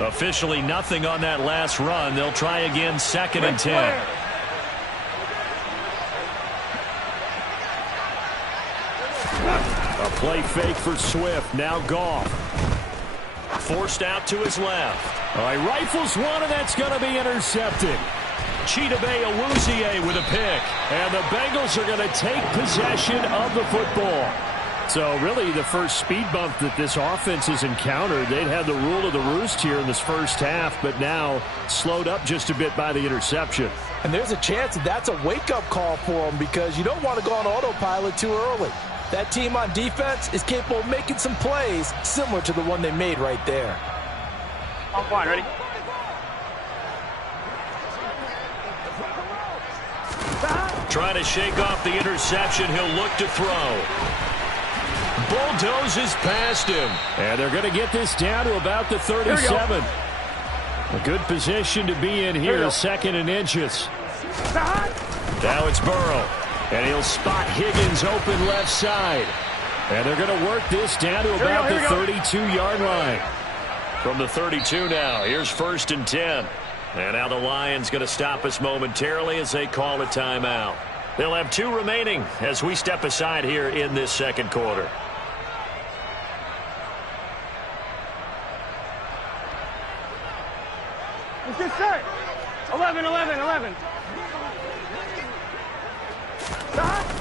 Officially nothing on that last run. They'll try again, 2nd and 10. A play fake for Swift. Now Goff. Forced out to his left. All right, rifles one, and that's going to be intercepted. Chidobe Awuzie with a pick. And the Bengals are going to take possession of the football. So really the first speed bump that this offense has encountered. They'd had the rule of the roost here in this first half, but now slowed up just a bit by the interception. And there's a chance that that's a wake-up call for them, because you don't want to go on autopilot too early. That team on defense is capable of making some plays similar to the one they made right there. I'm fine, ready? Trying to shake off the interception. He'll look to throw. Bulldozes past him. And they're going to get this down to about the 37. A good position to be in here, 2nd and inches. Now it's Burrow. And he'll spot Higgins open left side. And they're going to work this down to about the 32-yard line. From the 32 now, here's 1st and 10. And now the Lions going to stop us momentarily as they call a timeout. They'll have 2 remaining as we step aside here in this second quarter. Let's get set. 11, 11, 11.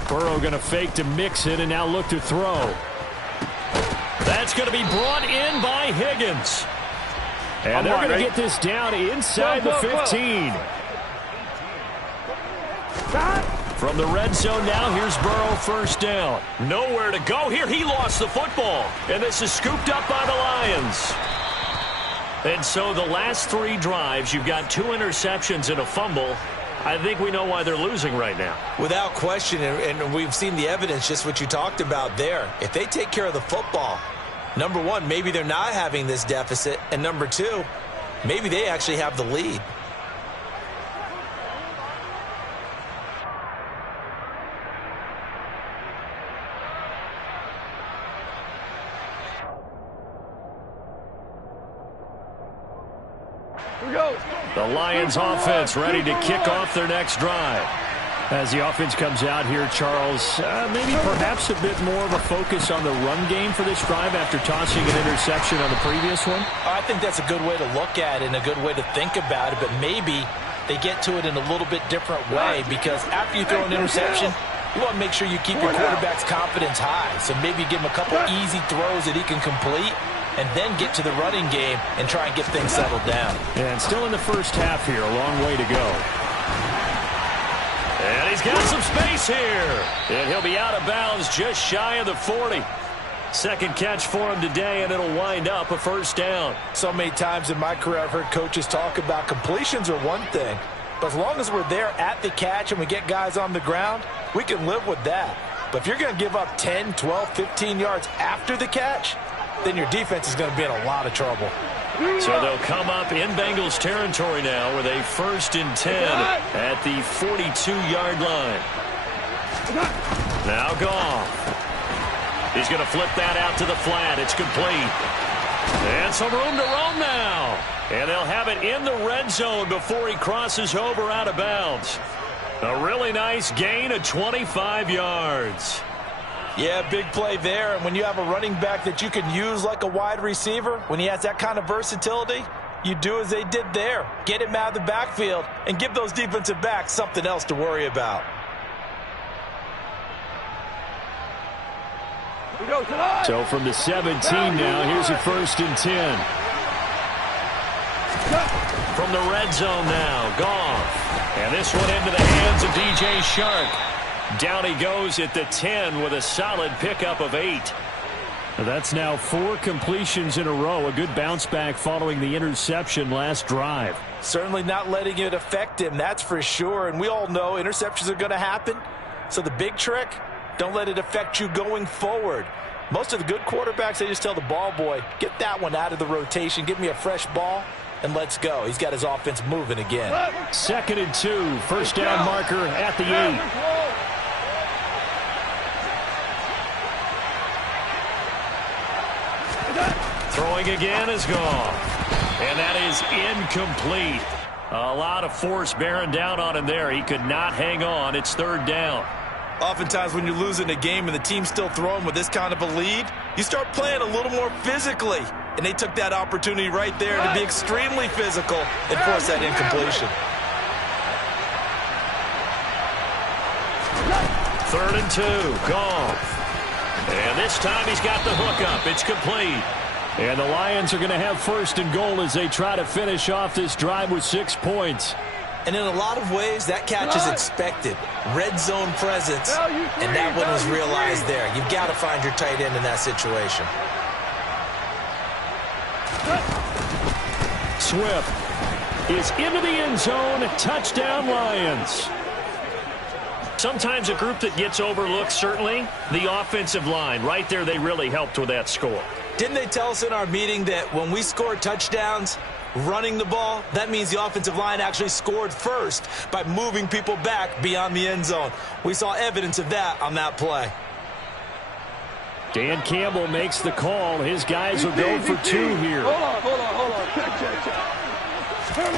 Burrow going to fake to Mixon and now look to throw. That's going to be brought in by Higgins. And they're going to get this down inside the 15. From the red zone now, here's Burrow, 1st down. Nowhere to go here. He lost the football. And this is scooped up by the Lions. And so the last 3 drives, you've got 2 interceptions and a fumble. I think we know why they're losing right now. Without question, and we've seen the evidence, just what you talked about there. If they take care of the football, number one, maybe they're not having this deficit, and number 2, maybe they actually have the lead. The Lions offense ready to kick off their next drive. As the offense comes out here, Charles, maybe perhaps a bit more of a focus on the run game for this drive after tossing an interception on the previous one? I think that's a good way to look at it and a good way to think about it, but maybe they get to it in a little bit different way, because after you throw an interception, you want to make sure you keep your quarterback's confidence high. So maybe give him a couple easy throws that he can complete, and then get to the running game and try and get things settled down. And still in the first half here, a long way to go. And he's got some space here. And he'll be out of bounds just shy of the 40. Second catch for him today, and it'll wind up a 1st down. So many times in my career, I've heard coaches talk about completions are one thing, but as long as we're there at the catch and we get guys on the ground, we can live with that. But if you're going to give up 10, 12, 15 yards after the catch, then your defense is going to be in a lot of trouble. So they'll come up in Bengals territory now with a 1st and 10 at the 42-yard line. Now Goff. He's going to flip that out to the flat. It's complete. And some room to roam now. And they'll have it in the red zone before he crosses over out of bounds. A really nice gain of 25 yards. Yeah, big play there. And when you have a running back that you can use like a wide receiver, when he has that kind of versatility, you do as they did there. Get him out of the backfield and give those defensive backs something else to worry about. So from the 17 now, here's a 1st and 10. From the red zone now, Goff. And this one into the hands of DJ Shark. Down he goes at the 10 with a solid pickup of 8. That's now 4 completions in a row. A good bounce back following the interception last drive. Certainly not letting it affect him, that's for sure. And we all know interceptions are going to happen. So the big trick, don't let it affect you going forward. Most of the good quarterbacks, they just tell the ball boy, get that one out of the rotation, give me a fresh ball, and let's go. He's got his offense moving again. 2nd and 2, 1st down marker at the 8. Throwing again is Goff. And that is incomplete. A lot of force bearing down on him there. He could not hang on. It's third down. Oftentimes when you're losing a game and the team's still throwing with this kind of a lead, you start playing a little more physically. And they took that opportunity right there to be extremely physical and force that incompletion. 3rd and 2, Goff. And this time he's got the hook up. It's complete. And the Lions are going to have 1st and goal as they try to finish off this drive with 6 points. And in a lot of ways, that catch is expected. Red zone presence, and that one was realized there. You've got to find your tight end in that situation. Swift is into the end zone. Touchdown, Lions. Sometimes a group that gets overlooked, certainly, the offensive line. Right there, they really helped with that score. Didn't they tell us in our meeting that when we score touchdowns running the ball, that means the offensive line actually scored first by moving people back beyond the end zone? We saw evidence of that on that play. Dan Campbell makes the call. His guys will go for 2 here. Hold on. Check.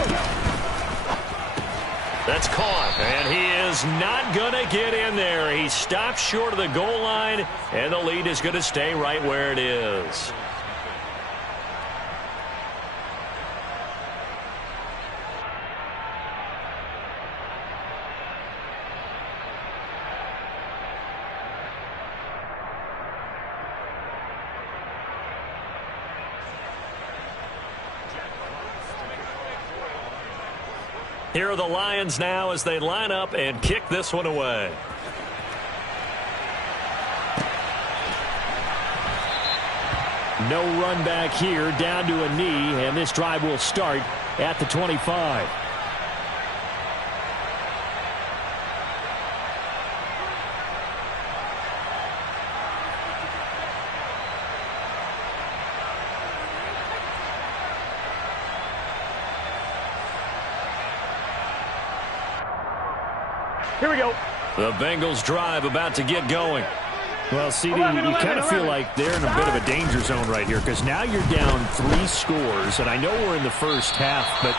That's caught, and he is not going to get in there. He stops short of the goal line, and the lead is going to stay right where it is. Here are the Lions now as they line up and kick this one away. No run back here, down to a knee, and this drive will start at the 25. Here we go. The Bengals drive about to get going. Well, CD, you kind of feel like they're in a bit of a danger zone right here because now you're down 3 scores, and I know we're in the first half, but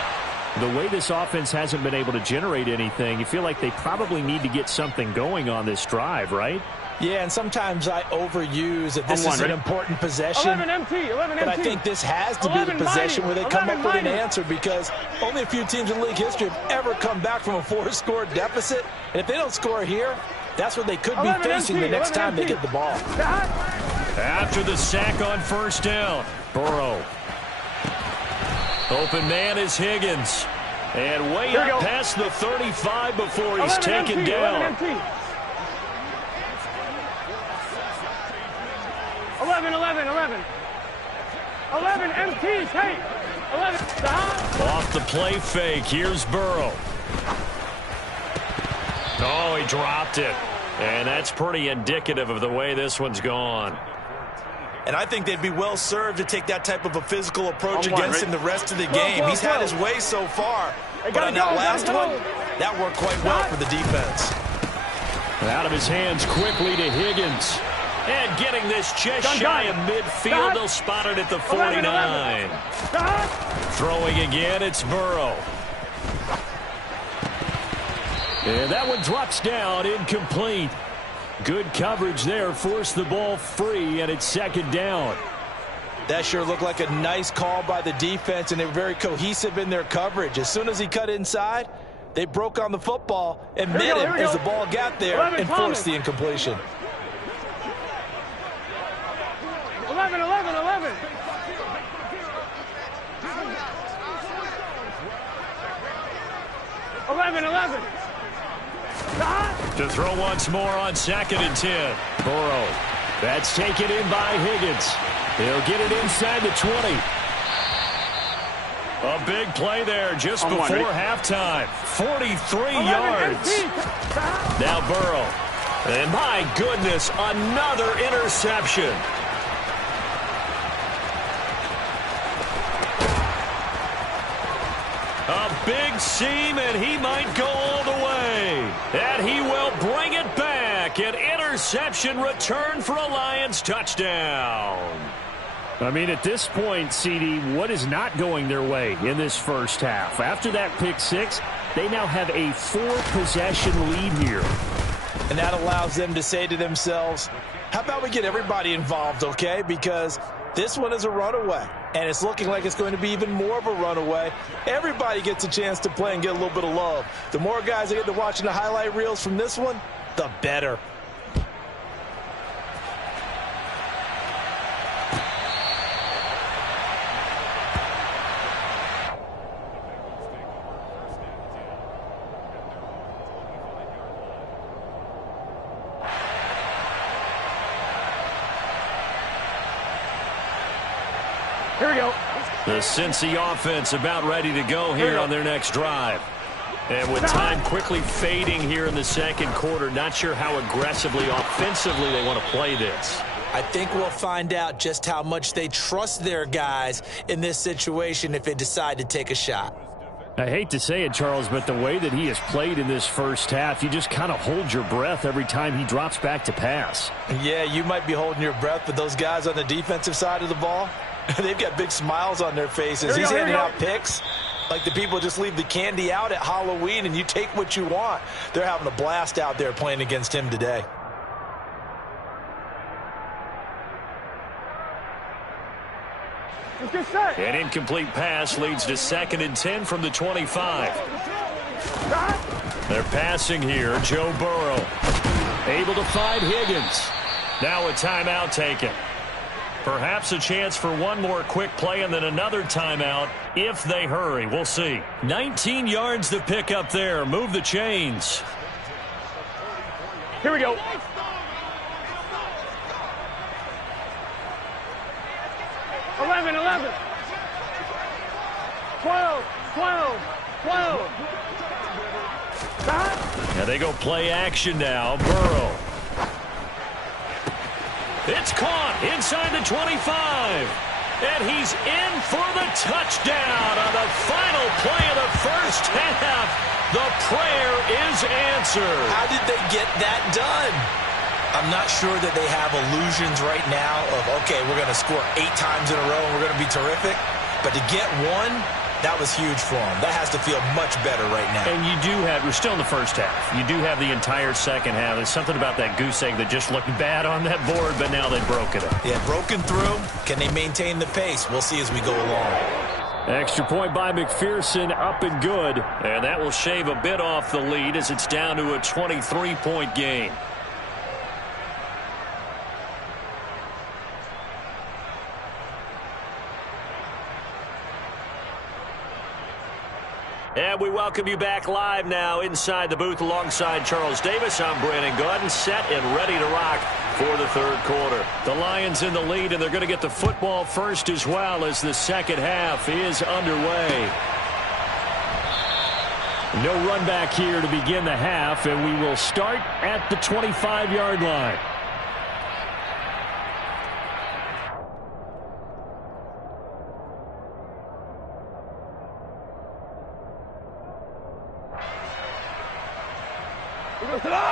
the way this offense hasn't been able to generate anything, you feel like they probably need to get something going on this drive, right? Yeah, and sometimes I overuse that this is an important possession. 11 MT, 11 but MT. I think this has to be the possession where they come up with an answer because only a few teams in league history have ever come back from a 4-score deficit. And if they don't score here, that's what they could be facing the next time they get the ball. After the sack on 1st down, Burrow. Open man is Higgins. And way up past the 35 before he's taken down. 11 MTs, hey! 11, stop! Off the play fake, here's Burrow. Oh, he dropped it. And that's pretty indicative of the way this one's gone. And I think they'd be well served to take that type of a physical approach against him the rest of the game. He's had his way so far. But on that last one, that worked quite well for the defense. Out of his hands quickly to Higgins. And getting this just shy of midfield, they'll spot it at the 49. Throwing again, it's Burrow. And that one drops down, incomplete. Good coverage there, forced the ball free, and it's 2nd down. That sure looked like a nice call by the defense, and they were very cohesive in their coverage. As soon as he cut inside, they broke on the football and met him as the ball got there and forced the incompletion. 11. 11. To throw once more on 2nd and 10. Burrow. That's taken in by Higgins. He'll get it inside the 20. A big play there just before halftime. 43 yards. Now Burrow. And my goodness, another interception. A big seam, and he might go all the way. And he will bring it back. An interception return for a Lions touchdown. I mean, at this point, CD, what is not going their way in this first half? After that pick six, they now have a 4-possession lead here. And that allows them to say to themselves, how about we get everybody involved, okay? Because this one is a runaway, and it's looking like it's going to be even more of a runaway. Everybody gets a chance to play and get a little bit of love. The more guys that get to watching the highlight reels from this one, the better. Here we go. The Cincy offense about ready to go here on their next drive. And with time quickly fading here in the second quarter, not sure how aggressively, offensively they want to play this. I think we'll find out just how much they trust their guys in this situation if they decide to take a shot. I hate to say it, Charles, but the way that he has played in this first half, you just kind of hold your breath every time he drops back to pass. Yeah, you might be holding your breath, but those guys on the defensive side of the ball, they've got big smiles on their faces. He's handing out picks like the people just leave the candy out at Halloween and you take what you want. They're having a blast out there playing against him today. An incomplete pass leads to 2nd and 10 from the 25. They're passing here. Joe Burrow able to find Higgins. Now a timeout taken. Perhaps a chance for one more quick play and then another timeout if they hurry. We'll see. 19 yards to pick up there. Move the chains. Here we go. Eleven. 12. Now they go play action now. Burrow. It's caught inside the 25. And he's in for the touchdown on the final play of the first half. The prayer is answered. How did they get that done? I'm not sure that they have illusions right now of, okay, we're going to score 8 times in a row and we're going to be terrific. But to get one, that was huge for them. That has to feel much better right now. And you do have, we're still in the first half. You do have the entire second half. There's something about that goose egg that just looked bad on that board, but now they broke it up. Yeah, broken through. Can they maintain the pace? We'll see as we go along. Extra point by McPherson, up and good. And that will shave a bit off the lead as it's down to a 23-point game. And we welcome you back live now inside the booth alongside Charles Davis. I'm Brandon Gordon, set and ready to rock for the third quarter. The Lions in the lead, and they're going to get the football first as well as the second half is underway. No run back here to begin the half, and we will start at the 25-yard line.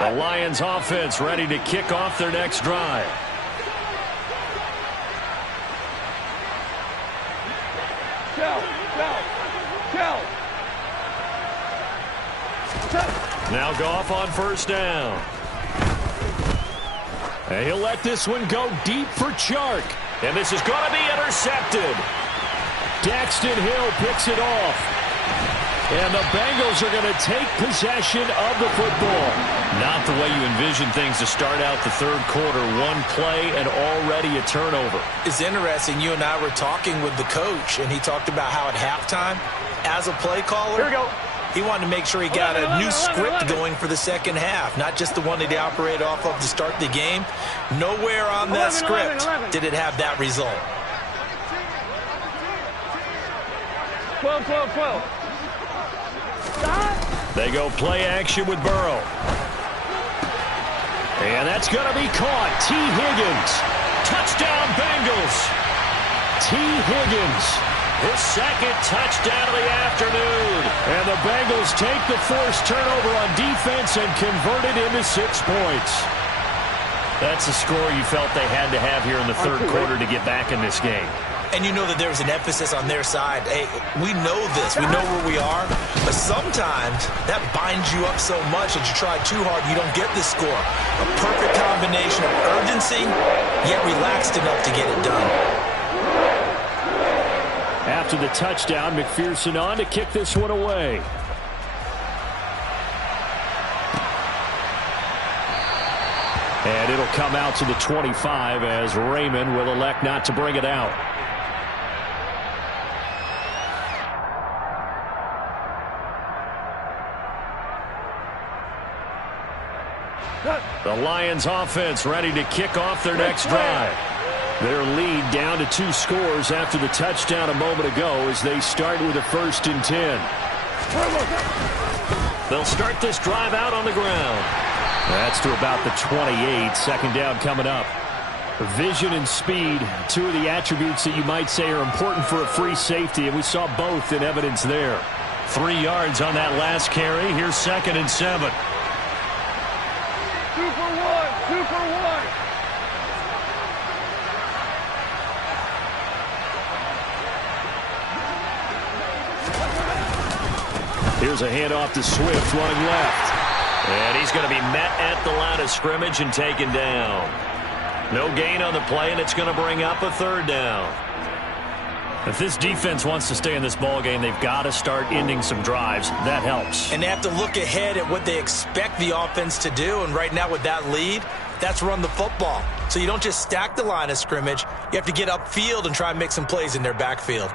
The Lions offense ready to kick off their next drive. Now Goff on first down. And he'll let this one go deep for Chark. And this is going to be intercepted. Daxton Hill picks it off. And the Bengals are going to take possession of the football. Not the way you envision things to start out the third quarter. One play and already a turnover. It's interesting. You and I were talking with the coach, and he talked about how at halftime, as a play caller, here we go. He wanted to make sure he got a new script going for the second half, not just the one that he operated off of to start the game. Nowhere on that script did it have that result. 12. They go play action with Burrow. And that's going to be caught. T. Higgins. Touchdown, Bengals. T. Higgins. His second touchdown of the afternoon. And the Bengals take the forced turnover on defense and convert it into 6 points. That's the score you felt they had to have here in the third quarter to get back in this game. And you know that there's an emphasis on their side. Hey, we know this. We know where we are. But sometimes that binds you up so much that you try too hard, you don't get the score. A perfect combination of urgency, yet relaxed enough to get it done. After the touchdown, McPherson on to kick this one away. And it'll come out to the 25 as Raymond will elect not to bring it out. The Lions offense ready to kick off their next drive. Their lead down to 2 scores after the touchdown a moment ago as they start with a 1st and 10. They'll start this drive out on the ground. That's to about the 28. Second down coming up. Vision and speed, 2 of the attributes that you might say are important for a free safety, and we saw both in evidence there. 3 yards on that last carry. Here's 2nd and 7. 2 for 1. 2 for 1. Here's a handoff to Swift running left. And he's going to be met at the line of scrimmage and taken down. No gain on the play, and it's going to bring up a 3rd down. If this defense wants to stay in this ballgame, they've got to start ending some drives. That helps. And they have to look ahead at what they expect the offense to do. And right now with that lead, that's run the football. So you don't just stack the line of scrimmage. You have to get upfield and try and make some plays in their backfield.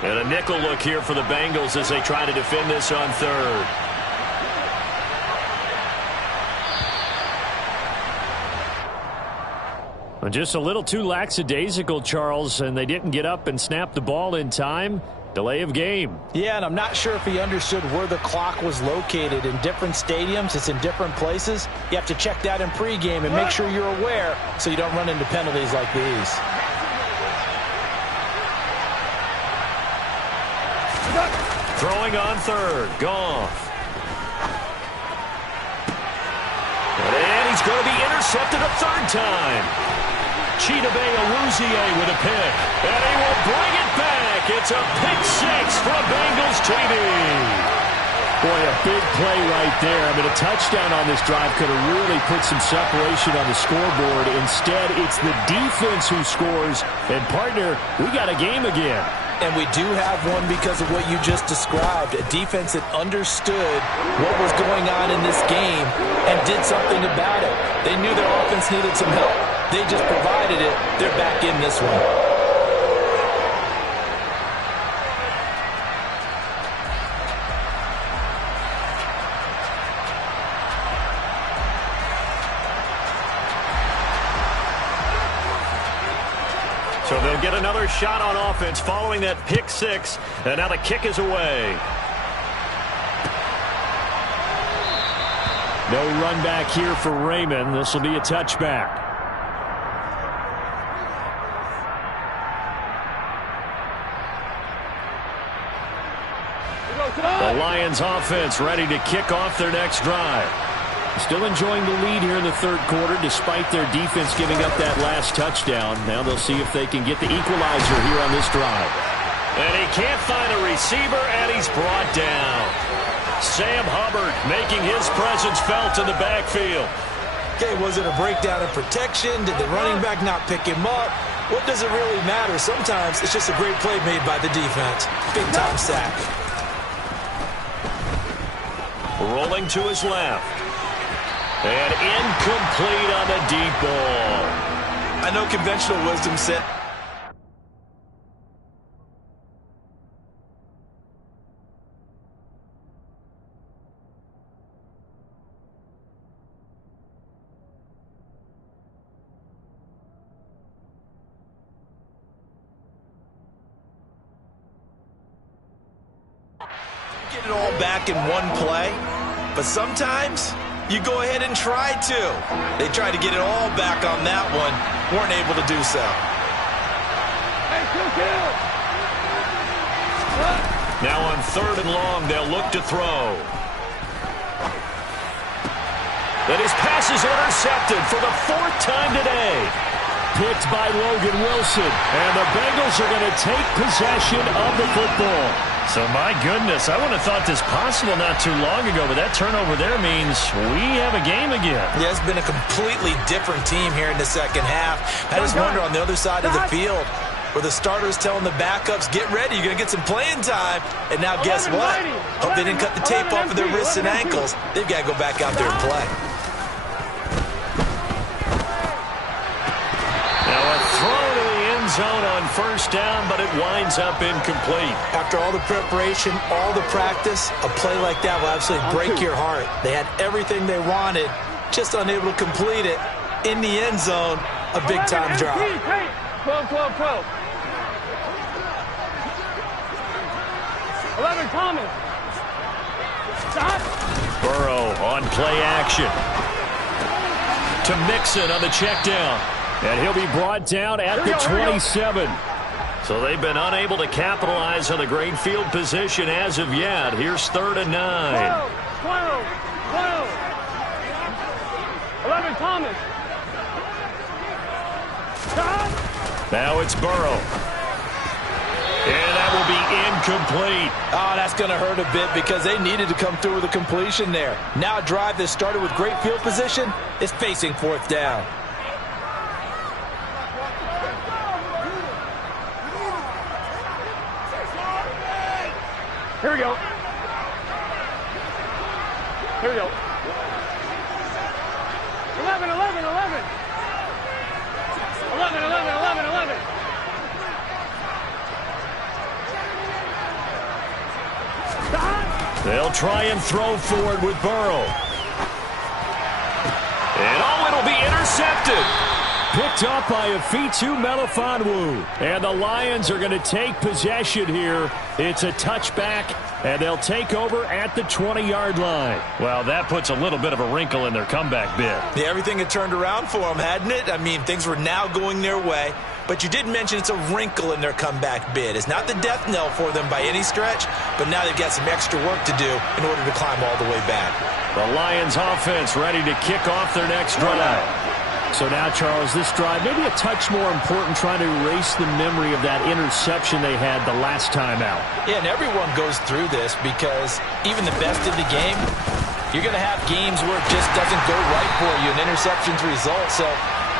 And a nickel look here for the Bengals as they try to defend this on 3rd. Just a little too lackadaisical, Charles, and they didn't get up and snap the ball in time. Delay of game. Yeah, and I'm not sure if he understood where the clock was located. In different stadiums, it's in different places. You have to check that in pregame and make sure you're aware so you don't run into penalties like these. Throwing on 3rd. Goff. And he's going to be intercepted a 3rd time. Chidobe Awuzie with a pick. And he will bring it back. It's a pick 6 for Bengals TD. Boy, a big play right there. I mean, a touchdown on this drive could have really put some separation on the scoreboard. Instead, it's the defense who scores. And, partner, we got a game again. And we do have one because of what you just described. A defense that understood what was going on in this game and did something about it. They knew their offense needed some help. They just provided it. They're back in this one. So they'll get another shot on offense following that pick 6. And now the kick is away. No run back here for Raymond. This will be a touchback. The Lions offense ready to kick off their next drive. Still enjoying the lead here in the 3rd quarter despite their defense giving up that last touchdown. Now they'll see if they can get the equalizer here on this drive. And he can't find a receiver, and he's brought down. Sam Hubbard making his presence felt in the backfield. Okay, was it a breakdown in protection? Did the running back not pick him up? What does it really matter? Sometimes it's just a great play made by the defense. Big-time sack. Rolling to his left. And incomplete on the deep ball. I know conventional wisdom said. Get it all back in one play, but sometimes you go ahead and try to. They tried to get it all back on that one, weren't able to do so. kill. Now on 3rd and long, they'll look to throw. And his pass is intercepted for the 4th time today. Picked by Logan Wilson. And the Bengals are going to take possession of the football. So, my goodness, I wouldn't have thought this possible not too long ago, but that turnover there means we have a game again. Yeah, it's been a completely different team here in the second half. I just wonder on the other side of the field, where the starters telling the backups, get ready, you're going to get some playing time. And now guess what? Hope they didn't cut the tape off of their wrists and ankles. They've got to go back out there and play. Now a throw to the end zone on 1st down, but it winds up incomplete. After all the preparation, all the practice, a play like that will absolutely break your heart. They had everything they wanted, just unable to complete it. In the end zone, a big-time drop. 12, 12, 12. 11, Thomas. Stop. Burrow on play action. To Mixon on the check down. And he'll be brought down at the 27. So they've been unable to capitalize on the great field position as of yet. Here's 3rd and 9. 12, 12, 12. 11, Thomas. Stop. Now it's Burrow. And that will be incomplete. Oh, that's going to hurt a bit because they needed to come through with a completion there. Now a drive that started with great field position is facing 4th down. Here we go. Here we go. 11, 11, 11. 11, 11, 11, 11. Stop. They'll try and throw forward with Burrow. And it'll be intercepted. Picked up by Afitu Melifonwu. And the Lions are going to take possession here. It's a touchback, and they'll take over at the 20-yard line. Well, that puts a little bit of a wrinkle in their comeback bid. Yeah, everything had turned around for them, hadn't it? I mean, things were now going their way. But you did mention it's a wrinkle in their comeback bid. It's not the death knell for them by any stretch, but now they've got some extra work to do in order to climb all the way back. The Lions offense ready to kick off their next drive. So now, Charles, this drive maybe a touch more important, trying to erase the memory of that interception they had the last time out. Yeah, and everyone goes through this because even the best in the game, you're going to have games where it just doesn't go right for you, and interceptions result. So,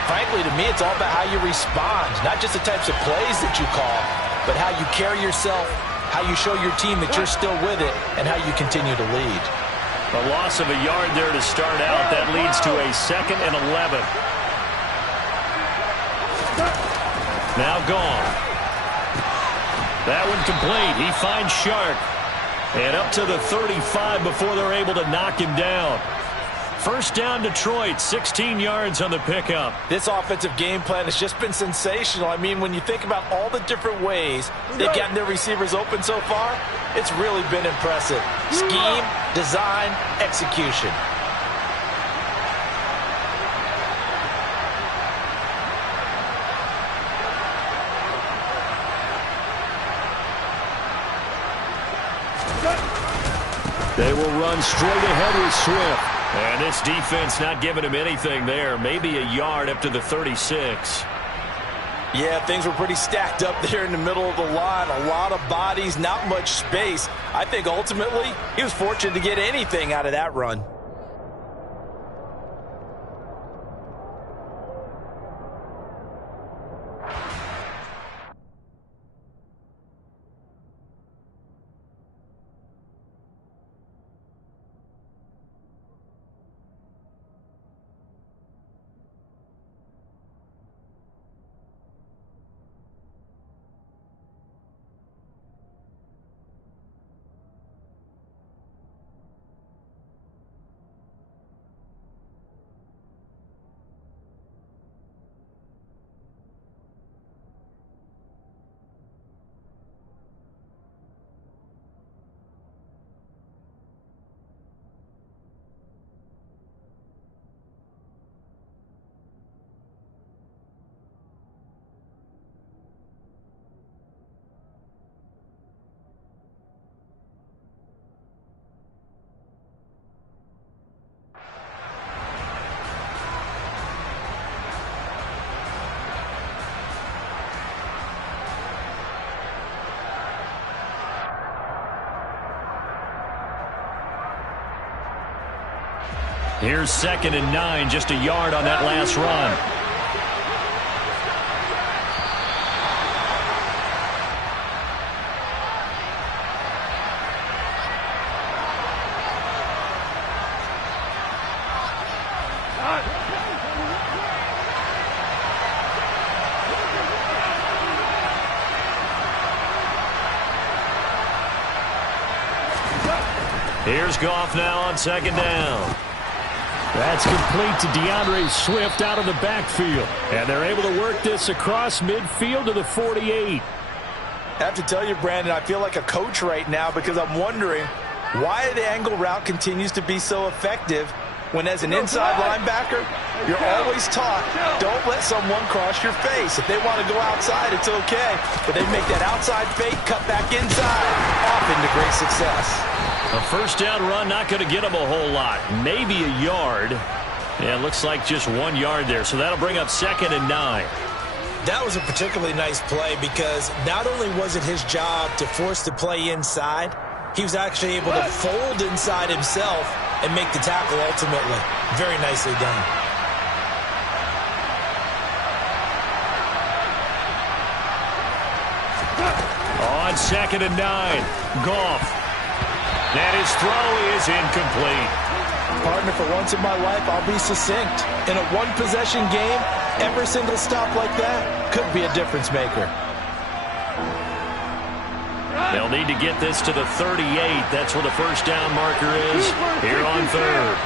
frankly, to me, it's all about how you respond, not just the types of plays that you call, but how you carry yourself, how you show your team that you're still with it, and how you continue to lead. A loss of a yard there to start out. That leads to a 2nd and 11. Now gone. That one complete. He finds Shark. And up to the 35 before they're able to knock him down. 1st down, Detroit. 16 yards on the pickup. This offensive game plan has just been sensational. I mean, when you think about all the different ways they've gotten their receivers open so far, it's really been impressive. Scheme, design, execution. They will run straight ahead with Swift. And this defense not giving him anything there. Maybe a yard up to the 36. Yeah, things were pretty stacked up there in the middle of the line. A lot of bodies, not much space. I think ultimately he was fortunate to get anything out of that run. Here's 2nd and 9, just a yard on that last run. Here's Goff now on 2nd down. That's complete to DeAndre Swift out of the backfield. And they're able to work this across midfield to the 48. I have to tell you, Brandon, I feel like a coach right now because I'm wondering why the angle route continues to be so effective when as an inside linebacker, you're always taught, don't let someone cross your face. If they want to go outside, it's okay. But they make that outside fake, cut back inside, off into great success. A first down run, not going to get them a whole lot. Maybe a yard. Yeah, it looks like just 1 yard there. So that'll bring up 2nd and 9. That was a particularly nice play because not only was it his job to force the play inside, he was actually able to fold inside himself and make the tackle ultimately. Very nicely done. On 2nd and 9, Goff. And his throw is incomplete. Partner, for once in my life, I'll be succinct. In a one-possession game, every single stop like that could be a difference maker. They'll need to get this to the 38. That's where the first down marker is here on 3rd.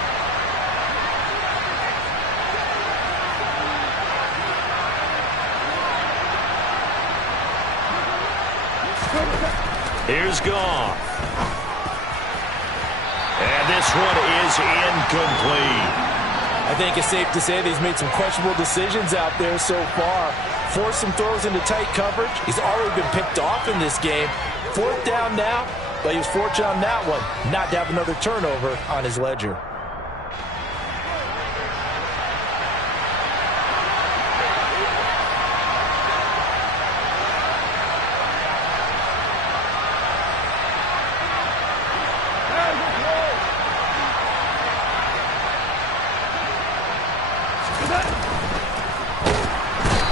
Here's Goff. And this one is incomplete. I think it's safe to say that he's made some questionable decisions out there so far. Forced some throws into tight coverage. He's already been picked off in this game. 4th down now, but he was fortunate on that one not to have another turnover on his ledger.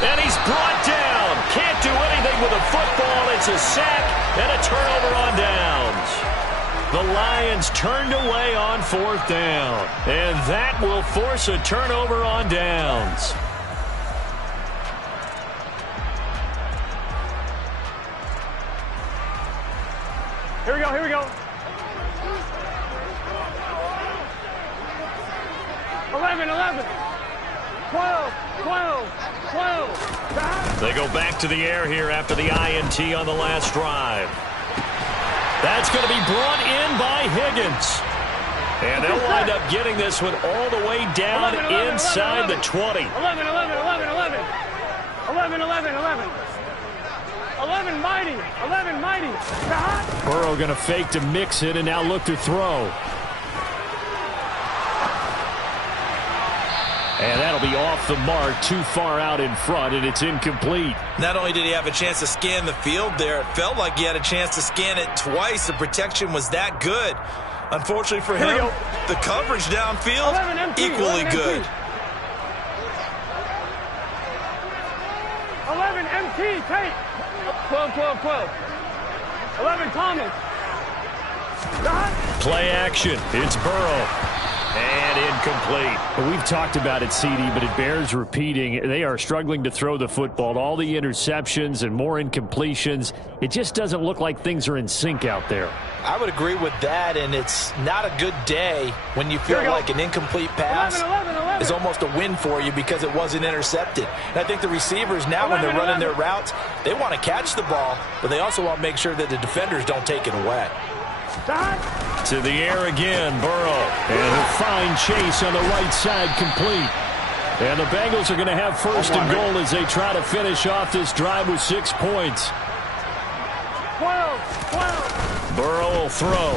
And he's brought down. Can't do anything with a football. It's a sack and a turnover on downs. The Lions turned away on 4th down. And that will force a turnover on downs. Here we go, here we go. 11, 11. 12, 12, 12. They go back to the air here after the INT on the last drive. That's going to be brought in by Higgins. And they'll wind up getting this one all the way down 11, inside 11, 11. The 20. 11, 11, 11, 11. 11, 11, 11. 11 mighty. 11 mighty. Burrow going to fake to mix it and now look to throw. And that'll be off the mark, too far out in front, and it's incomplete. Not only did he have a chance to scan the field there, it felt like he had a chance to scan it twice. The protection was that good. Unfortunately for him, the coverage downfield, equally good. 11 MT, Tate. 12, 12, 12. 11 Thomas. Play action. It's Burrow. And incomplete. Well, we've talked about it, CD, but it bears repeating. They are struggling to throw the football. All the interceptions and more incompletions. It just doesn't look like things are in sync out there. I would agree with that, and it's not a good day when you feel like an incomplete pass 11. is almost a win for you because it wasn't intercepted. And I think the receivers now, when they're running their routes, they want to catch the ball, but they also want to make sure that the defenders don't take it away. To the air again, Burrow. And a fine chase on the right side, complete. And the Bengals are going to have first and goal as they try to finish off this drive with 6 points. 12. Burrow will throw.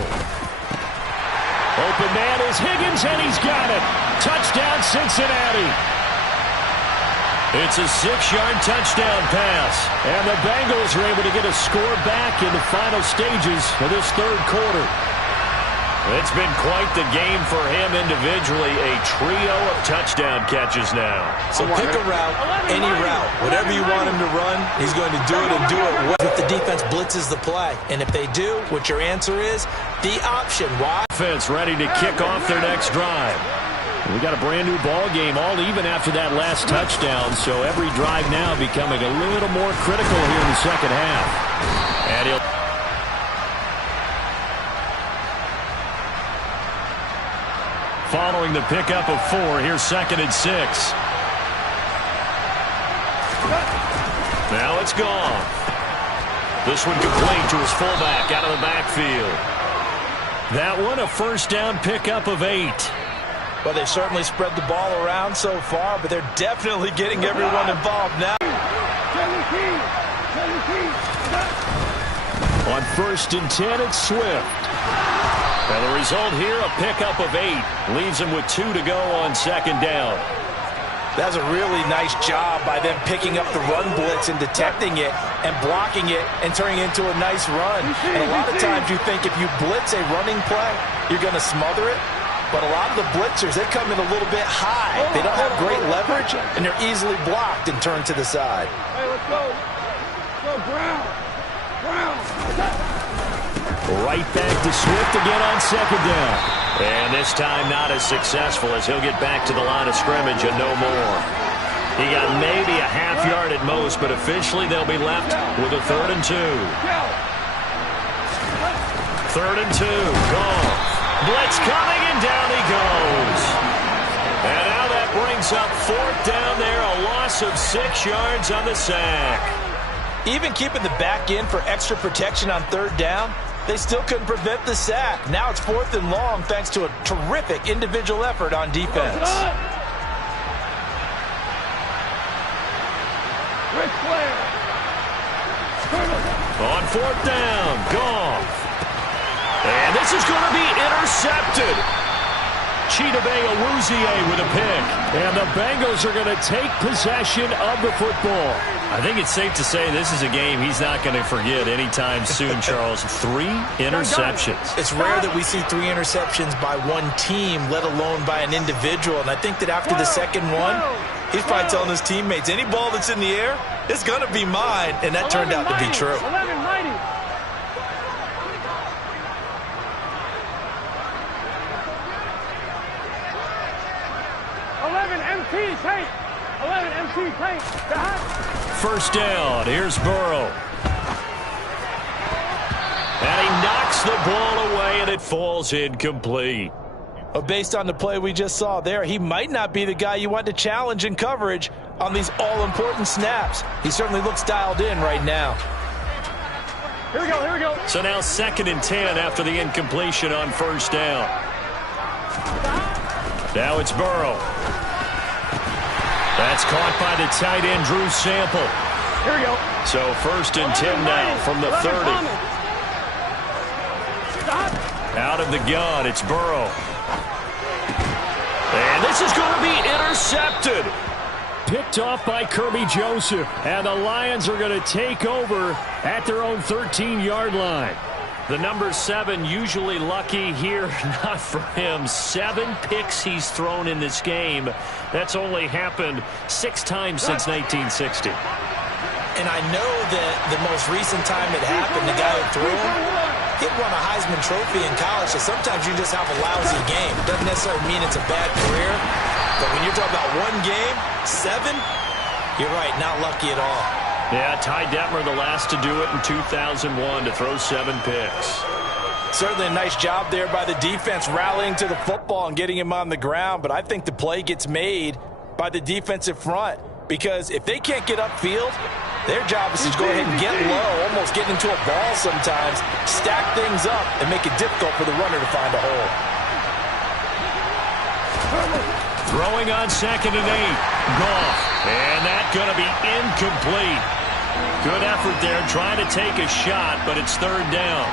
Open man is Higgins, and he's got it. Touchdown, Cincinnati. It's a 6-yard touchdown pass. And the Bengals are able to get a score back in the final stages of this third quarter. It's been quite the game for him individually. A trio of touchdown catches now. So pick a route, any route. Whatever you want him to run, he's going to do it and do it well. If the defense blitzes the play, and if they do, what your answer is, the option. Why? Defense ready to kick off their next drive. We got a brand new ball game, all even after that last touchdown, so every drive now becoming a little more critical here in the second half. And he'll following the pickup of 4, here's 2nd and 6. Now it's gone. This one complete to his fullback out of the backfield. That one a first down pickup of 8. Well, they certainly spread the ball around so far, but they're definitely getting everyone involved now. On 1st and 10, it's Swift. And the result here, a pickup of 8. Leaves him with 2 to go on 2nd down. That's a really nice job by them picking up the run blitz and detecting it and blocking it and turning it into a nice run. And a lot of times you think if you blitz a running play, you're going to smother it. But a lot of the blitzers, they come in a little bit high. They don't have great leverage, and they're easily blocked and turned to the side. Hey, let's go. Let's go, Brown. Right back to Swift again on 2nd down. And this time not as successful as he'll get back to the line of scrimmage and no more. He got maybe a half yard at most, but officially they'll be left with a 3rd and 2. 3rd and 2. Gone. Blitz coming, and down he goes. And now that brings up 4th down there, a loss of 6 yards on the sack. Even keeping the back in for extra protection on 3rd down, they still couldn't prevent the sack. Now it's 4th and long thanks to a terrific individual effort on defense. On 4th down, Goff. And this is going to be intercepted. Chidobe Awuzie with a pick. And the Bengals are going to take possession of the football. I think it's safe to say this is a game he's not going to forget anytime soon, Charles. 3 interceptions. It's rare that we see 3 interceptions by one team, let alone by an individual. And I think that after the second one, he's probably telling his teammates, any ball that's in the air, it's going to be mine. And that turned out to be true. 11 mighty. 11 MT tank. 11 MT tank. First down. Here's Burrow. And he knocks the ball away, and it falls incomplete. Based on the play we just saw there, he might not be the guy you want to challenge in coverage on these all-important snaps. He certainly looks dialed in right now. Here we go, here we go. So now 2nd and 10 after the incompletion on 1st down. Now it's Burrow. That's caught by the tight end, Drew Sample. Here we go. So 1st and 10 now from the 30. Out of the gun, it's Burrow. And this is going to be intercepted. Picked off by Kirby Joseph. And the Lions are going to take over at their own 13-yard line. The number 7 usually lucky here, not for him. 7 picks he's thrown in this game. That's only happened 6 times since 1960. And I know that the most recent time it happened, the guy who threw him, he won a Heisman Trophy in college, so sometimes you just have a lousy game. It doesn't necessarily mean it's a bad career, but when you're talking about one game, 7, you're right, not lucky at all. Yeah, Ty Detmer, the last to do it in 2001, to throw 7 picks. Certainly a nice job there by the defense rallying to the football and getting him on the ground, but I think the play gets made by the defensive front because if they can't get upfield, their job is to go ahead and get low, almost get into a ball sometimes, stack things up, and make it difficult for the runner to find a hole. Throwing on 2nd and 8. Goff. And that's going to be incomplete. Good effort there trying to take a shot, but it's 3rd down.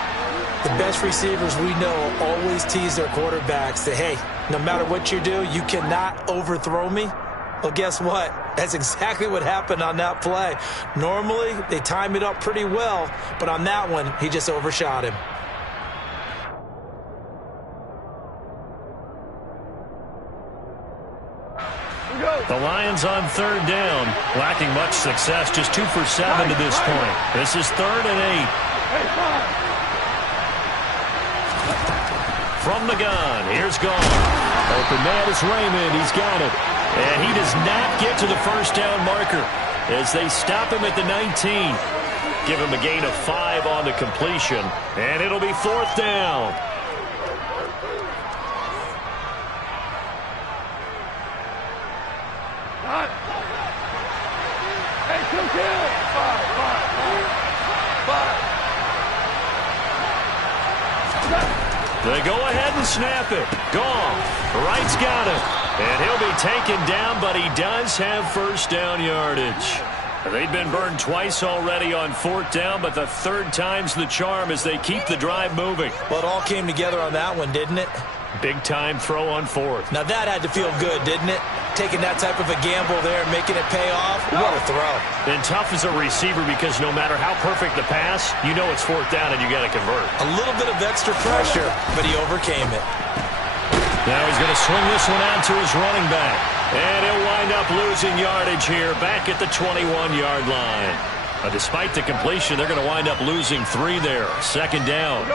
The best receivers we know always tease their quarterbacks that, hey, no matter what you do, you cannot overthrow me. Well, guess what? That's exactly what happened on that play. Normally, they time it up pretty well, but on that one, he just overshot him. The Lions on third down, lacking much success, just 2 for 7 to this point. This is 3rd and 8. From the gun, here's Gone. Open man is Raymond, he's got it. And he does not get to the first down marker as they stop him at the 19. Give him a gain of 5 on the completion, and it'll be 4th down. They go ahead and snap it. Gone. Wright's got it. And he'll be taken down, but he does have first down yardage. They've been burned twice already on 4th down, but the 3rd time's the charm as they keep the drive moving. Well, it all came together on that one, didn't it? Big-time throw on 4th. Now that had to feel good, didn't it? Taking that type of a gamble there, making it pay off. What a throw. And tough as a receiver because no matter how perfect the pass, you know it's 4th down and you got to convert. A little bit of extra pressure, but he overcame it. Now he's going to swing this one out to his running back. And he'll wind up losing yardage here back at the 21-yard line. Despite the completion, they're going to wind up losing 3 there. 2nd down.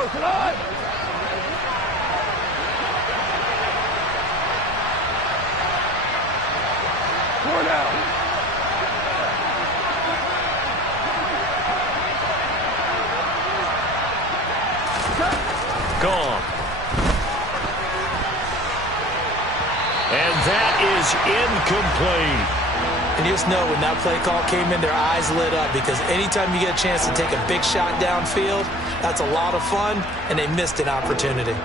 Gone. And that is incomplete. And you just know when that play call came in, their eyes lit up because anytime you get a chance to take a big shot downfield, that's a lot of fun, and they missed an opportunity.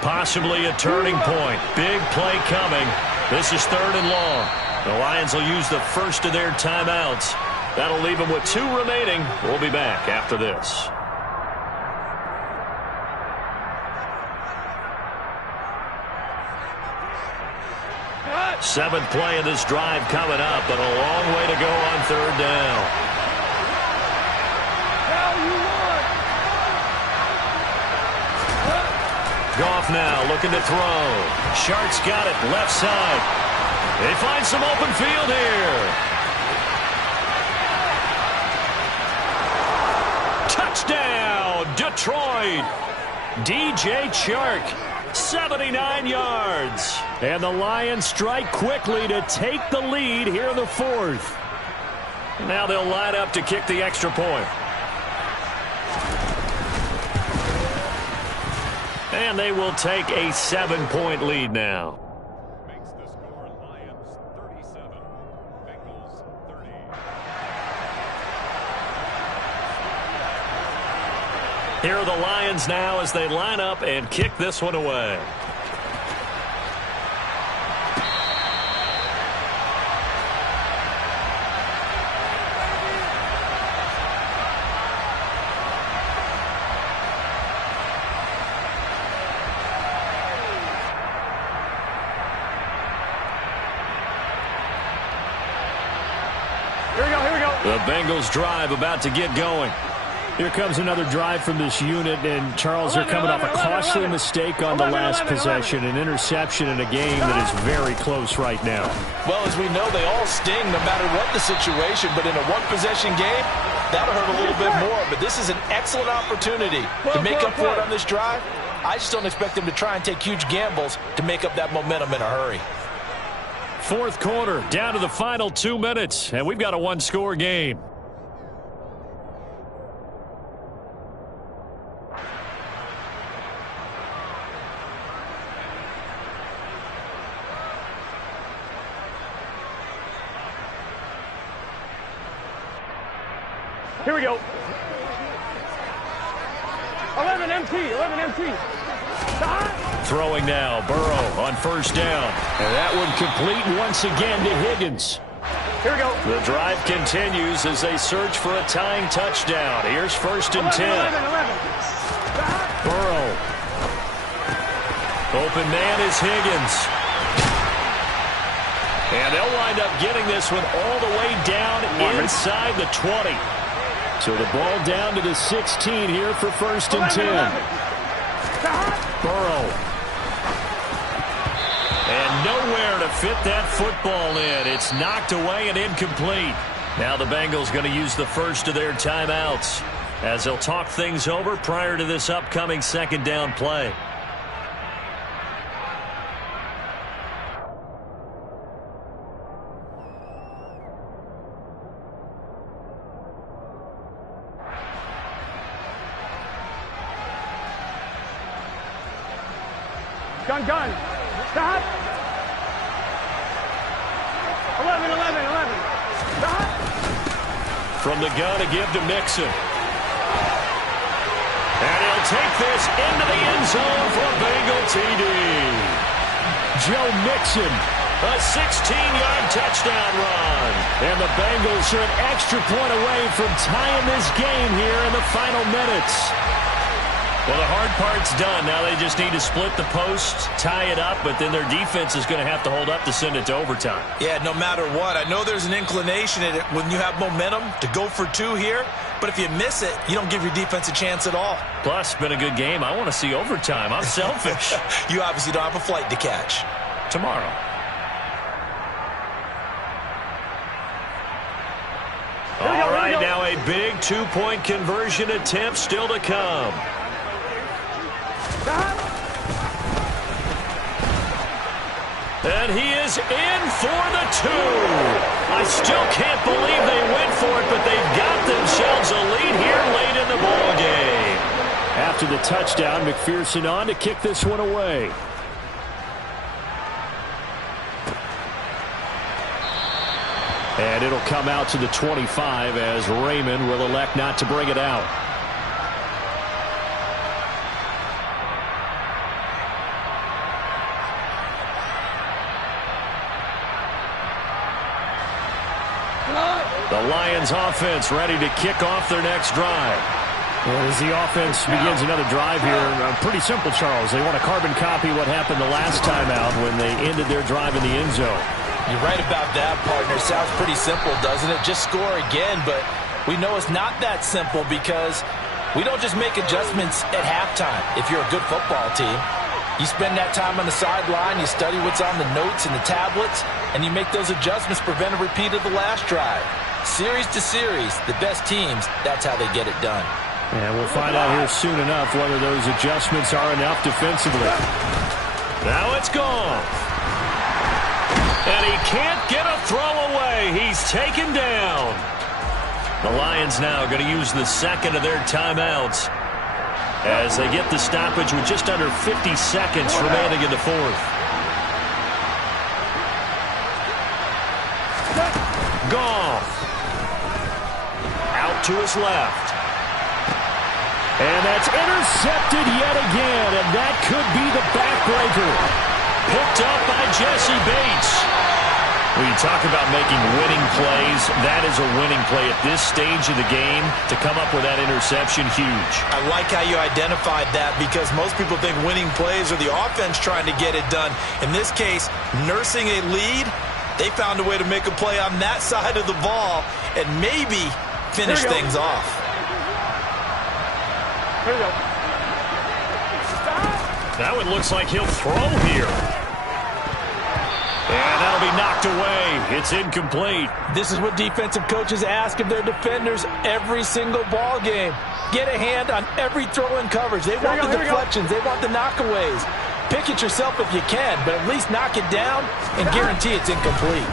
Possibly a turning point. Big play coming. This is 3rd and long. The Lions will use the first of their timeouts. That'll leave them with 2 remaining. We'll be back after this. Seventh play of this drive coming up, but a long way to go on 3rd down. Goff now looking to throw. Shark's got it left side. They find some open field here. Touchdown, Detroit. DJ Chark, 79 yards. And the Lions strike quickly to take the lead here in the 4th. Now they'll line up to kick the extra point. And they will take a 7-point lead now. Makes the score Lions 37, Bengals 30. Here are the Lions now as they line up and kick this one away. The Bengals drive about to get going. Here comes another drive from this unit, and Charles, they're coming off a costly mistake on the last possession, an interception in a game that is very close right now. Well, as we know, they all sting no matter what the situation, but in a one-possession game, that'll hurt a little bit more. But this is an excellent opportunity to make up for it on this drive. I just don't expect them to try and take huge gambles to make up that momentum in a hurry. 4th quarter, down to the final 2 minutes, and we've got a 1-score game. Here we go. 11 MT, 11 MT. Throwing now, Burrow on 1st down. And that one complete once again to Higgins. Here we go. The drive continues as they search for a tying touchdown. Here's 1st and 10. 11. Burrow. Open man is Higgins. And they'll wind up getting this one all the way down inside the 20. So the ball down to the 16 here for 1st and 10. Burrow. And nowhere to fit that football in. It's knocked away and incomplete. Now the Bengals going to use the first of their timeouts as they'll talk things over prior to this upcoming 2nd down play. Gun. Stop. 11. Stop. From the gun to give to Mixon. And he'll take this into the end zone for a Bengal TD. Joe Mixon, a 16-yard touchdown run. And the Bengals are an extra point away from tying this game here in the final minutes. Well, the hard part's done. Now they just need to split the post, tie it up, but then their defense is going to have to hold up to send it to overtime. Yeah, no matter what. I know there's an inclination in it when you have momentum to go for 2 here, but if you miss it, you don't give your defense a chance at all. Plus, it's been a good game. I want to see overtime. I'm selfish. You obviously don't have a flight to catch. Tomorrow. All right, now a big 2-point conversion attempt still to come. And he is in for the 2. I still can't believe they went for it, but they've got themselves a lead here late in the ball game. After the touchdown, McPherson on to kick this one away. And it'll come out to the 25 as Raymond will elect not to bring it out. The Lions offense ready to kick off their next drive. Well, as the offense begins another drive here, pretty simple, Charles. They want to carbon copy what happened the last time out when they ended their drive in the end zone. You're right about that, partner. Sounds pretty simple, doesn't it? Just score again, but we know it's not that simple because we don't just make adjustments at halftime if you're a good football team. You spend that time on the sideline, you study what's on the notes and the tablets, and you make those adjustments, prevent a repeat of the last drive. Series to series, the best teams, that's how they get it done. And we'll find out here soon enough whether those adjustments are enough defensively. Now it's gone. And he can't get a throw away. He's taken down. The Lions now going to use the 2nd of their timeouts as they get the stoppage with just under 50 seconds remaining in the 4th. Goff. Out to his left. And that's intercepted yet again, and that could be the backbreaker. Picked up by Jesse Bates. When you talk about making winning plays, that is a winning play at this stage of the game. To come up with that interception, huge. I like how you identified that because most people think winning plays are the offense trying to get it done. In this case, nursing a lead, they found a way to make a play on that side of the ball and maybe finish things off. Here we go. Now it looks like he'll throw here. And that'll be knocked away. It's incomplete. This is what defensive coaches ask of their defenders every single ball game. Get a hand on every throw in coverage. They want the deflections. They want the knockaways. Pick it yourself if you can, but at least knock it down and guarantee it's incomplete.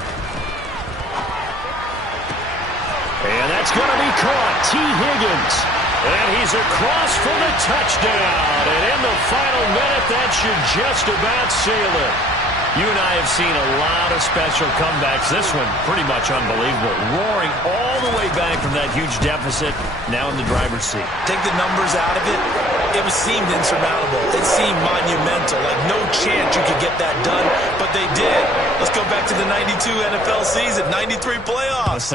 And that's going to be caught. T. Higgins. And he's across for the touchdown. And in the final minute, that should just about seal it. You and I have seen a lot of special comebacks. This one, pretty much unbelievable. Roaring all the way back from that huge deficit, now in the driver's seat. Take the numbers out of it. It seemed insurmountable. It seemed monumental. Like no chance you could get that done, but they did. Let's go back to the 92 NFL season, 93 playoffs.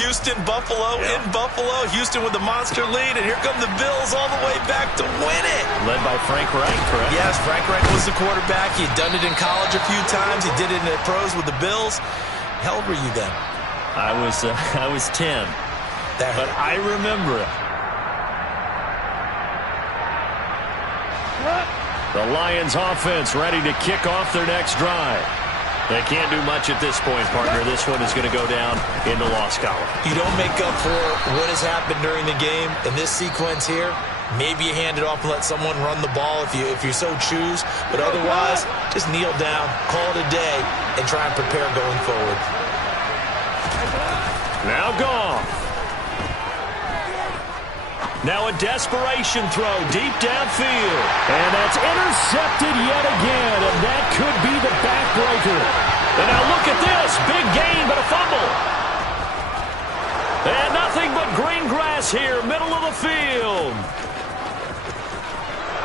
Houston, Buffalo, in Buffalo. Houston with the monster lead, and here come the Bills all the way back to win it. Led by Frank Reich, correct? Yes, Frank Reich was the quarterback. He'd done it in college a few times. He did it in the pros with the Bills. How old were you then? I was 10. But I remember it. The Lions offense ready to kick off their next drive. They can't do much at this point, partner. This one is going to go down in the loss column. You don't make up for what has happened during the game in this sequence here. Maybe you hand it off and let someone run the ball if you so choose. But otherwise, just kneel down, call it a day, and try and prepare going forward. Now Goff. Now a desperation throw deep downfield. And that's intercepted yet again, and that could be the backbreaker. And now look at this. Big gain, but a fumble. And nothing but green grass here, middle of the field.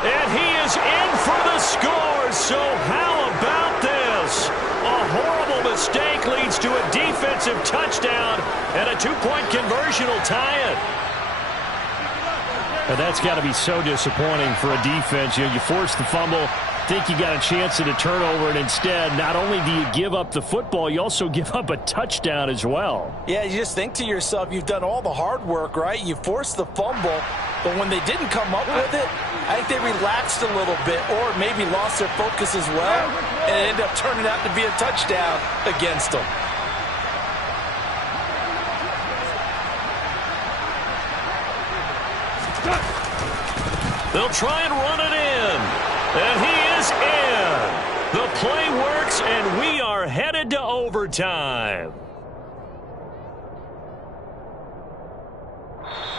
And he is in for the score, so how about this? A horrible mistake leads to a defensive touchdown, and a two-point conversion will tie it. And that's got to be so disappointing for a defense. You force the fumble, think you got a chance at a turnover, and instead, not only do you give up the football, you also give up a touchdown as well. Yeah, you just think to yourself, you've done all the hard work, right? You forced the fumble, but when they didn't come up with it, I think they relaxed a little bit or maybe lost their focus as well, and it ended up turning out to be a touchdown against them. They'll try and run it in. And he is in. The play works, and we are headed to overtime.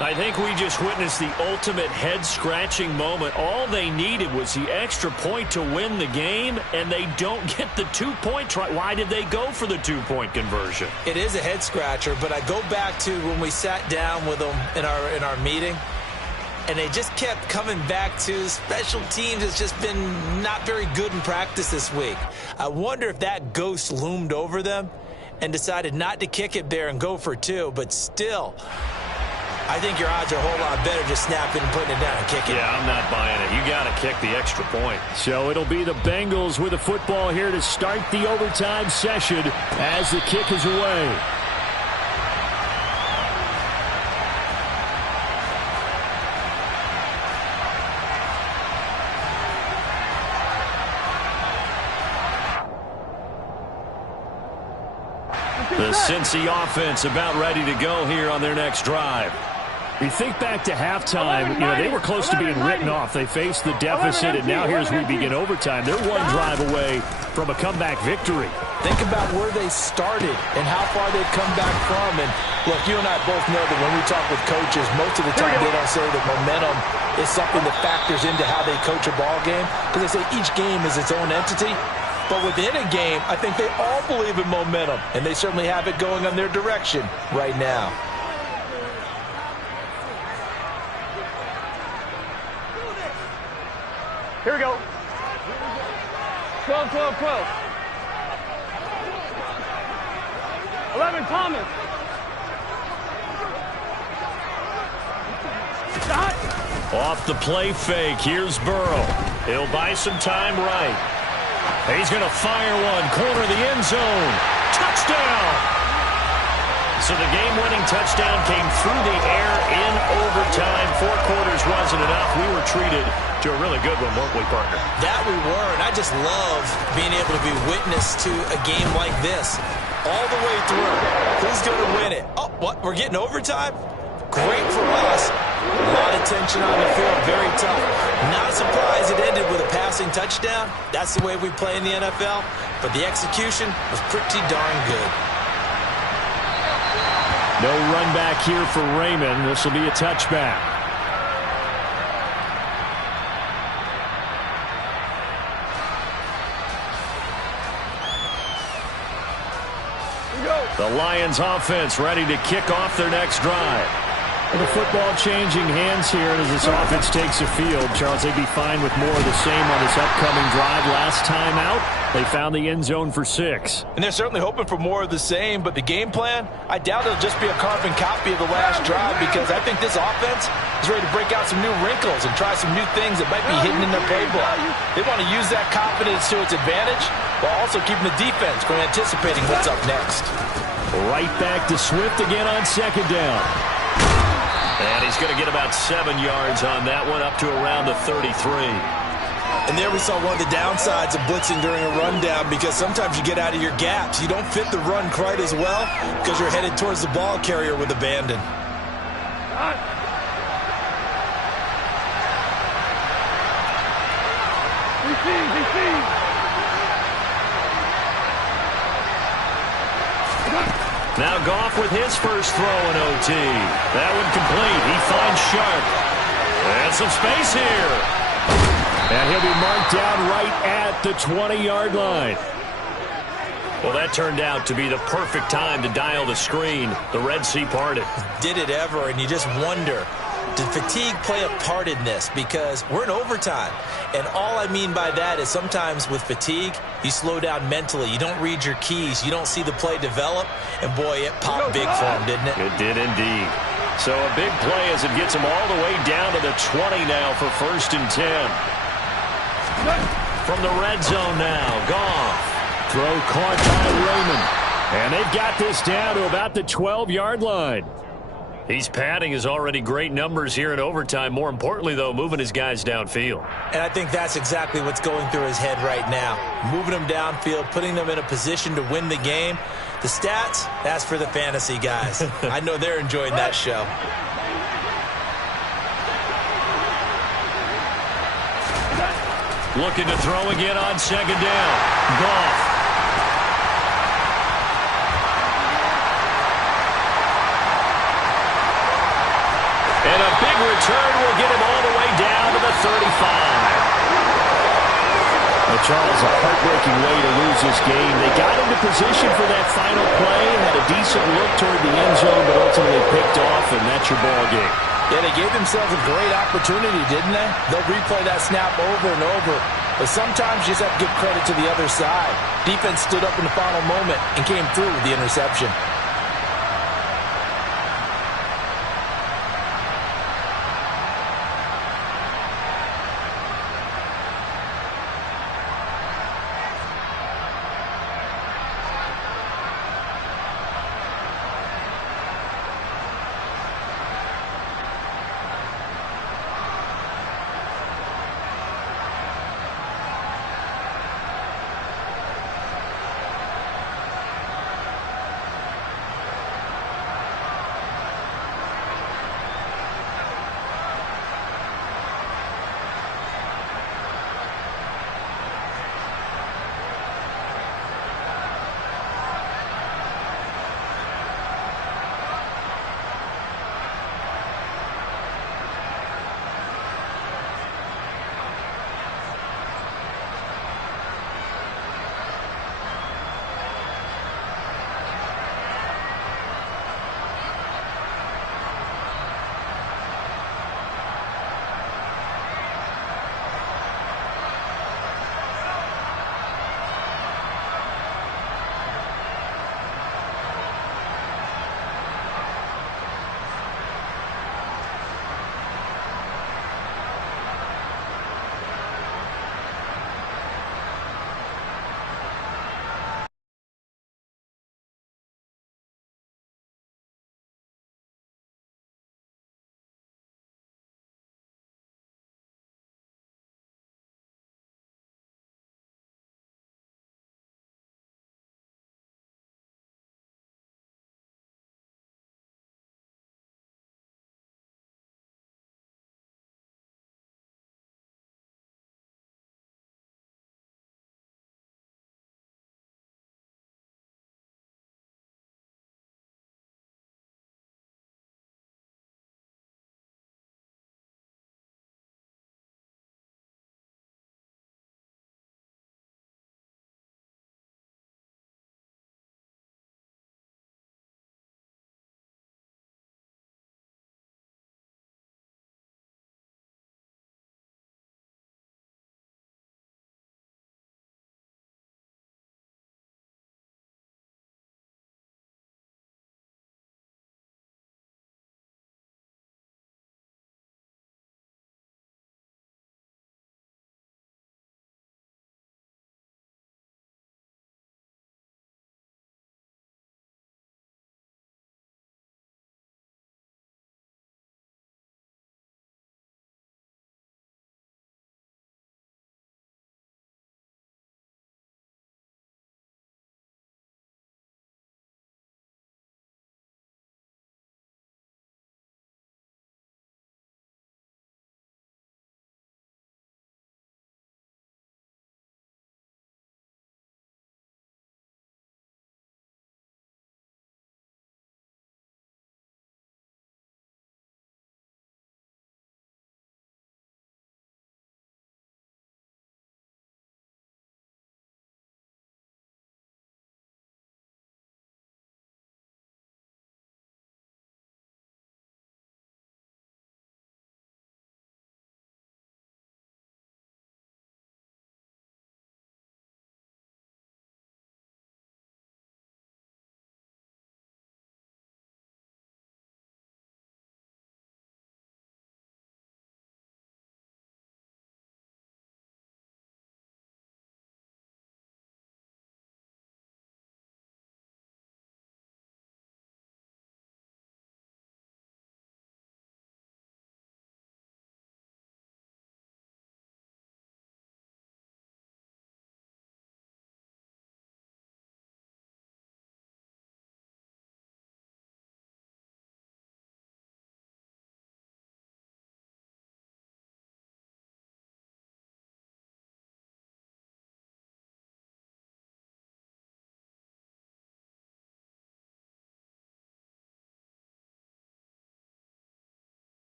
I think we just witnessed the ultimate head-scratching moment. All they needed was the extra point to win the game, and they don't get the two-point try. Why did they go for the two-point conversion? It is a head-scratcher, but I go back to when we sat down with them in our meeting, and they just kept coming back to special teams has just been not very good in practice this week. I wonder if that ghost loomed over them and decided not to kick it there and go for two, but still, I think your odds are a whole lot better just snapping and putting it down and kicking. Yeah, I'm not buying it. You got to kick the extra point. So it'll be the Bengals with the football here to start the overtime session as the kick is away. The Cincy offense about ready to go here on their next drive. We think back to halftime, they were close to being written off. They faced the deficit, and now here's we begin overtime. They're one drive away from a comeback victory. Think about where they started and how far they've come back from. And look, you and I both know that when we talk with coaches, most of the time they don't say that momentum is something that factors into how they coach a ball game, because they say each game is its own entity. But within a game, I think they all believe in momentum, and they certainly have it going on their direction right now. Here we go. 12, 12, 12. 11, Thomas. Stop. Off the play fake, here's Burrow. He'll buy some time right. He's going to fire one, corner of the end zone. Touchdown! So the game-winning touchdown came through the air in overtime. 4 quarters wasn't enough. We were treated to a really good one, weren't we, partner? That we were, and I just love being able to be witness to a game like this. All the way through. Who's going to win it? Oh, what? We're getting overtime? Great for us. A lot of tension on the field. Very tough. Not surprised it ended with a passing touchdown. That's the way we play in the NFL. But the execution was pretty darn good. No run back here for Raymond. This will be a touchback. The Lions offense ready to kick off their next drive. The football changing hands here, and as this offense takes the field, Charles, they'd be fine with more of the same on this upcoming drive. Last time out, they found the end zone for 6. And they're certainly hoping for more of the same, but the game plan, I doubt it'll just be a carbon copy of the last drive, because I think this offense is ready to break out some new wrinkles and try some new things that might be hidden in their playbook. They want to use that confidence to its advantage while also keeping the defense from anticipating what's up next. Right back to Swift again on second down. And he's going to get about 7 yards on that one, up to around the 33. And there we saw one of the downsides of blitzing during a rundown, because sometimes you get out of your gaps. You don't fit the run quite as well because you're headed towards the ball carrier with abandon. Now Goff with his first throw in OT. That one complete. He finds Sharp. And some space here. And he'll be marked down right at the 20-yard line. Well, that turned out to be the perfect time to dial the screen. The Red Sea parted. Did it ever, and you just wonder, did fatigue play a part in this? Because we're in overtime, and all I mean by that is sometimes with fatigue, you slow down mentally. You don't read your keys. You don't see the play develop, and boy, it popped big for him, didn't it? It did indeed. So a big play as it gets him all the way down to the 20 now for 1st and 10. From the red zone now, Goff. Throw caught by Raymond. And they've got this down to about the 12-yard line. He's padding his already great numbers here in overtime. More importantly, though, moving his guys downfield. And I think that's exactly what's going through his head right now. Moving them downfield, putting them in a position to win the game. The stats, that's for the fantasy guys. I know they're enjoying that show. Looking to throw again on second down. Goff. And a big return will get him all the way down to the 35. Well, Charles, a heartbreaking way to lose this game. They got into position for that final play, had a decent look toward the end zone, but ultimately picked off, and that's your ball game. Yeah, they gave themselves a great opportunity, didn't they? They'll replay that snap over and over. But sometimes you just have to give credit to the other side. Defense stood up in the final moment and came through with the interception.